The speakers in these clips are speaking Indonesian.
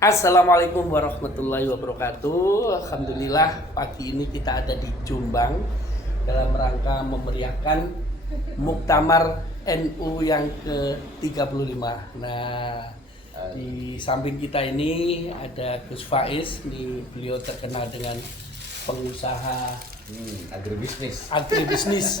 Assalamualaikum warahmatullahi wabarakatuh. Alhamdulillah pagi ini kita ada di Jombang dalam rangka memeriahkan Muktamar NU yang ke-35. Nah, di samping kita ini ada Gus Faiz. Nih, beliau terkenal dengan pengusaha agribisnis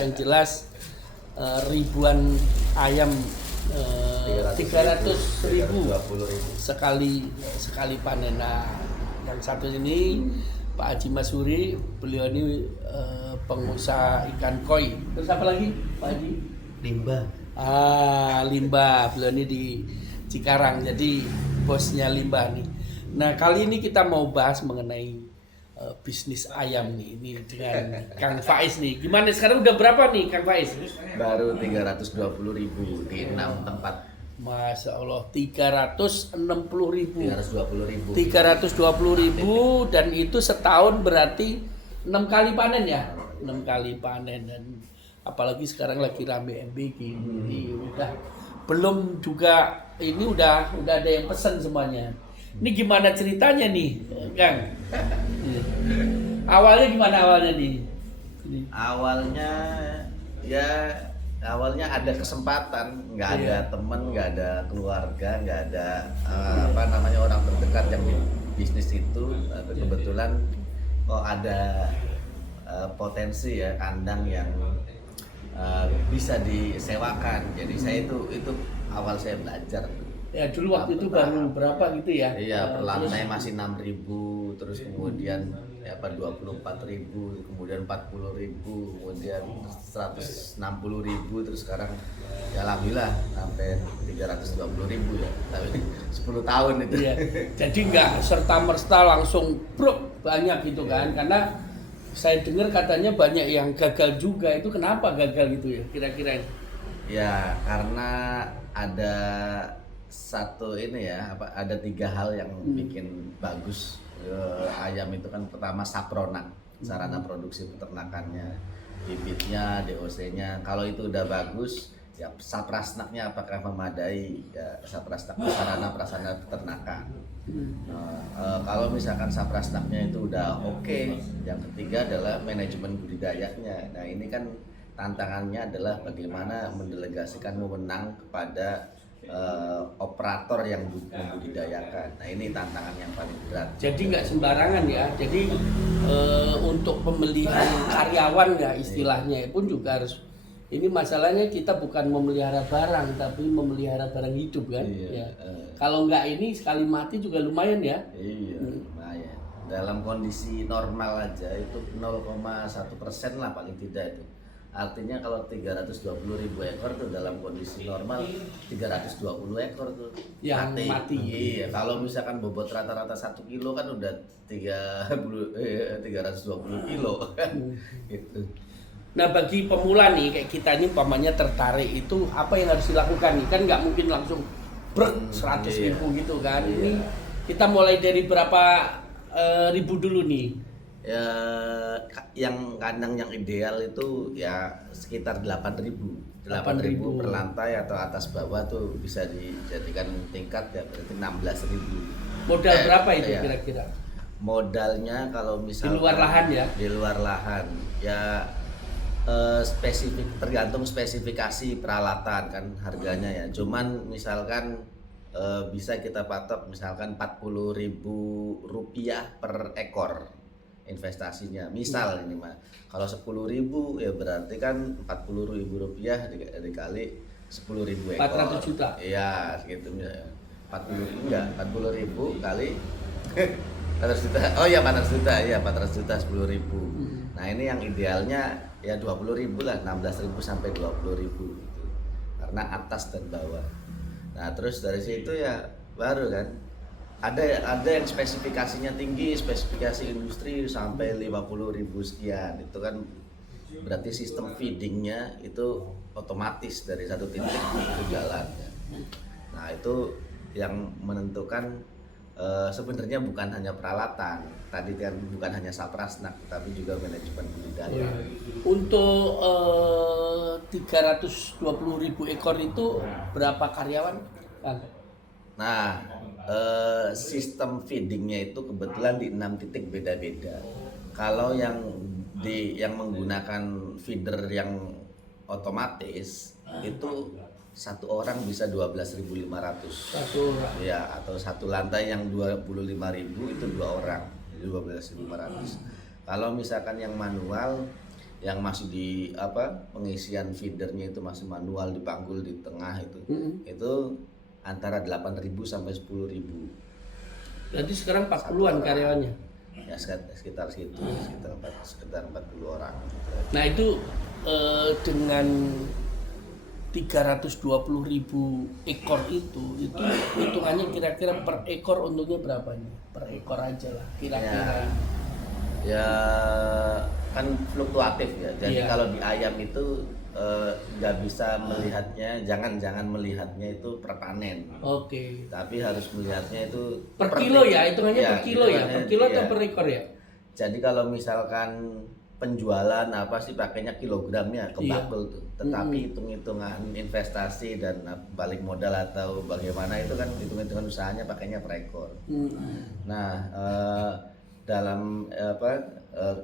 yang jelas ribuan ayam 300.000 sekali panen. Nah, yang satu ini Pak Haji Masuri, beliau ini pengusaha ikan koi. Terus apa lagi Pak Haji? Limbah. Limbah. Beliau ini di Cikarang, jadi bosnya limbah nih. Nah, kali ini kita mau bahas mengenai bisnis ayam nih, ini dengan Kang Faiz nih. Gimana sekarang udah berapa nih Kang Faiz? Baru 320.000 di 6 tempat. Masya Allah, 360.000. 320.000. Dan itu setahun berarti 6 kali panen ya? 6 kali panen. Dan apalagi sekarang lagi rame MBG ini udah belum juga, ini udah ada yang pesen semuanya. Ini gimana ceritanya nih, Kang? Awalnya gimana nih? Awalnya ada kesempatan, nggak ada temen, nggak ada keluarga, nggak ada orang terdekat yang di bisnis itu. Kebetulan ada potensi ya kandang yang bisa disewakan. Jadi saya itu awal saya belajar. Ya dulu waktu itu baru berapa gitu ya? Iya, per lantai masih 6.000, terus kemudian 24.000, kemudian 40.000, kemudian 160.000, terus sekarang ya alhamdulillah sampai 320.000 ya. Tapi 10 tahun itu. Iya. Jadi nggak serta-merta langsung banyak gitu kan? Karena saya dengar katanya banyak yang gagal juga. Itu kenapa gagal gitu ya kira-kira? Ya karena ada ada 3 hal yang bikin bagus ayam itu kan. Pertama, sapronak, sarana produksi peternakannya, bibitnya, DOC-nya. Kalau itu udah bagus, ya saprasnaknya apakah memadai, ya saprasnak sarana prasarana peternakan. Kalau misalkan saprasnaknya itu udah oke, yang ketiga adalah manajemen budidayanya. Nah ini kan tantangannya adalah bagaimana mendelegasikan wewenang kepada operator yang membudidayakan. Nah ini tantangan yang paling berat. Jadi nggak sembarangan ya. Jadi untuk pemilihan karyawan ya istilahnya pun juga harus. Ini masalahnya kita bukan memelihara barang tapi memelihara barang hidup kan. Iya, ya. Kalau nggak ini sekali mati juga lumayan ya. Iya, lumayan. Dalam kondisi normal aja itu 0,1% lah paling tidak itu. Artinya kalau 320.000 ekor tuh dalam kondisi normal 320 ekor tuh yang mati. Iya, kalau misalkan bobot rata-rata 1 kilo kan udah 320 kilo gitu. Nah bagi pemula nih kayak kita ini umpamanya tertarik itu apa yang harus dilakukan nih? Kan nggak mungkin langsung 100.000 gitu kan. Ini kita mulai dari berapa ribu dulu nih? Ya, yang kandang yang ideal itu ya sekitar 8.000 per lantai atau atas bawah tuh bisa dijadikan tingkat ya, berarti 16.000. Modal berapa itu kira-kira? Modalnya kalau misalnya di luar lahan ya? Di luar lahan ya tergantung spesifikasi peralatan kan harganya ya. Cuman misalkan bisa kita patok misalkan Rp40.000 per ekor investasinya. Misal ini mah kalau 10.000 ya berarti kan Rp40.000 dikali 10.000 ekor. 400 juta. Iya, segitu ya. 40.000 kali 400 juta. Oh iya 400 juta. Iya 400 juta 10.000. Nah, ini yang idealnya ya 20.000 lah, 16.000 sampai 20.000 gitu. Karena atas dan bawah. Nah, terus dari situ ya baru kan ada yang spesifikasinya tinggi, spesifikasi industri sampai 50.000 sekian. Itu kan berarti sistem feedingnya itu otomatis dari satu titik itu jalan. Nah itu yang menentukan sebenarnya bukan hanya peralatan, tadi kan bukan hanya saprasnak, tapi juga manajemen budidaya. Untuk 320.000 ekor itu berapa karyawan? Nah, sistem feedingnya itu kebetulan di 6 titik beda-beda. Kalau yang menggunakan feeder yang otomatis itu satu orang bisa 12.500. Satu orang. Ya, atau satu lantai yang 25.000 itu 2 orang, jadi 12.500. Kalau misalkan yang manual yang masih di pengisian feedernya itu masih manual, dipanggul di tengah itu antara 8.000 sampai 10.000. Berarti sekarang 40-an karyawannya. Ya sekitar segitu, sekitar 40 orang. Nah itu dengan 320.000 ekor itu hitungannya kira-kira per ekor untungnya berapa nih? Per ekor aja lah kira-kira. Ya kan fluktuatif ya. Jadi kalau di ayam itu nggak bisa melihatnya, jangan melihatnya itu per panen. Oke. Tapi harus melihatnya itu per kilo ya, hitungannya per kilo ya, per kilo atau per ekor ya. Jadi kalau misalkan penjualan sih pakainya kilogramnya ke bakul tuh. Tetapi hitung-hitungan investasi dan balik modal atau bagaimana itu kan hitung-hitungan usahanya pakainya per ekor. Nah, dalam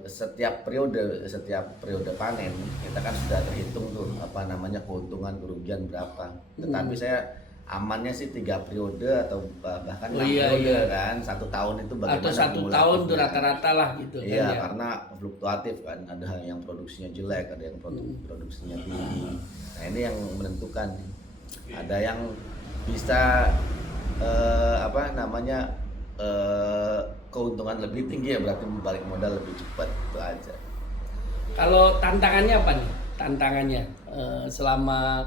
setiap periode panen kita kan sudah terhitung tuh keuntungan kerugian berapa. Tetapi saya amannya sih 3 periode atau bahkan 6 periode kan, 1 tahun itu bagaimana atau 1 tahun tuh rata-rata lah gitu kan ya. Karena fluktuatif kan, ada yang produksinya jelek, ada yang produksinya tinggi. Nah ini yang menentukan. Ada yang bisa keuntungan lebih tinggi ya, berarti balik modal lebih cepat, itu aja. Kalau tantangannya apa nih? Tantangannya selama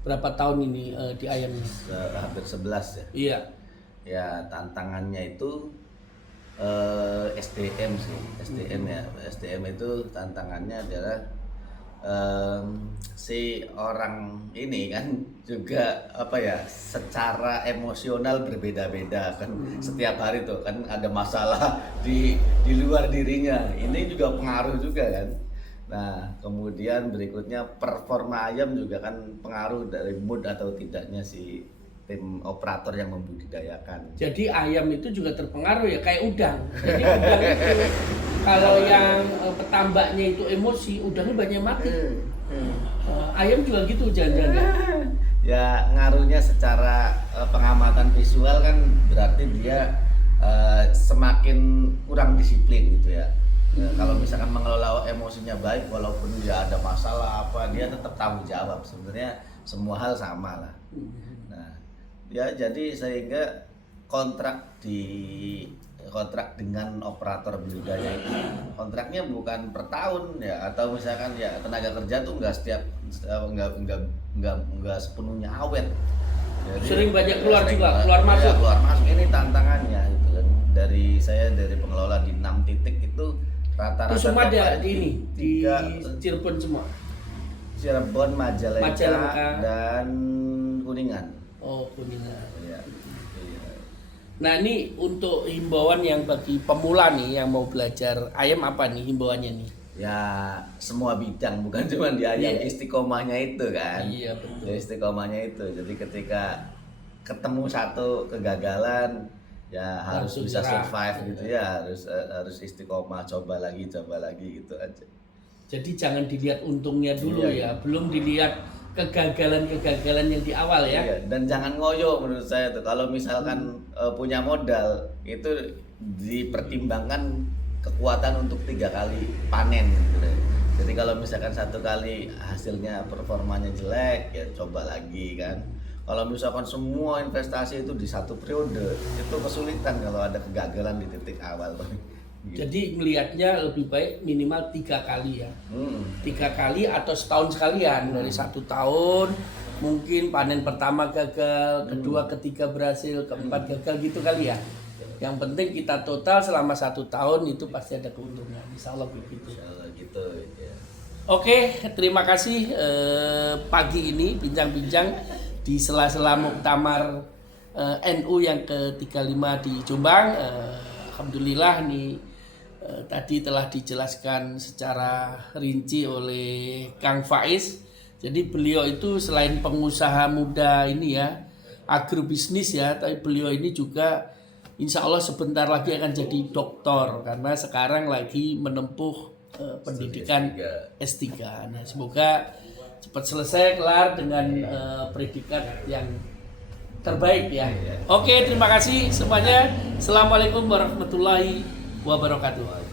berapa tahun ini di ayam ini? Hampir 11 ya. Iya. Ya tantangannya itu SDM sih. SDM itu tantangannya adalah si orang ini kan juga secara emosional berbeda-beda kan. Setiap hari tuh kan ada masalah di luar dirinya. Ini juga pengaruh juga kan. Nah, kemudian berikutnya performa ayam juga kan pengaruh dari mood atau tidaknya si tim operator yang membudidayakan. Jadi ayam itu juga terpengaruh ya, kayak udang. Jadi udang itu kalau yang petambaknya itu emosi, udangnya banyak mati. Ayam juga gitu jangan-jangan. Ya ngaruhnya secara pengamatan visual kan berarti dia semakin kurang disiplin gitu ya. Kalau misalkan mengelola emosinya baik, walaupun dia ada masalah dia tetap tanggung jawab. Sebenarnya semua hal sama lah. Nah, ya jadi sehingga kontrak dengan operator budidaya itu kontraknya bukan per tahun ya, atau misalkan ya tenaga kerja tuh nggak sepenuhnya awet. Jadi, sering banyak keluar masuk. Keluar masuk ini tantangannya gitu kan. Dari pengelola di 6 titik itu rata-rata itu semua ada di Cirebon semua. Cirebon, Majalengka dan Kuningan. Oh, Kuningan. Iya. Nah, ini untuk himbauan yang bagi pemula nih yang mau belajar ayam apa nih himbauannya nih? Ya, semua bidang, bukan cuma di ayam. Istiqomahnya itu kan. Iya, betul. Ya, istiqomahnya itu. Jadi ketika ketemu satu kegagalan ya harus bisa survive gitu ya, harus istiqomah, coba lagi gitu aja. Jadi jangan dilihat untungnya dulu ya, belum dilihat kegagalan yang di awal ya. Iya, dan jangan ngoyo menurut saya tuh. Kalau misalkan punya modal itu dipertimbangkan kekuatan untuk 3 kali panen gitu. Jadi kalau misalkan 1 kali hasilnya performanya jelek ya coba lagi kan. Kalau misalkan semua investasi itu di 1 periode itu kesulitan kalau ada kegagalan di titik awal. Gitu. Jadi melihatnya lebih baik minimal 3 kali ya. 3 kali atau setahun sekalian. Dari 1 tahun mungkin panen pertama gagal, kedua, ketiga berhasil, keempat gagal gitu kali ya. Yang penting kita total selama 1 tahun itu pasti ada keuntungan. Insya Allah begitu. Insya Allah gitu ya. Oke, terima kasih pagi ini bincang-bincang di sela-sela muktamar NU yang ke-35 di Jombang. Alhamdulillah nih tadi telah dijelaskan secara rinci oleh Kang Faiz. Jadi beliau itu selain pengusaha muda ini ya, agrobisnis ya, tapi beliau ini juga insya Allah sebentar lagi akan jadi doktor karena sekarang lagi menempuh pendidikan S3. Nah, semoga cepat selesai kelar dengan predikat yang terbaik ya. Oke, terima kasih semuanya. Assalamualaikum warahmatullahi wabarakatuh.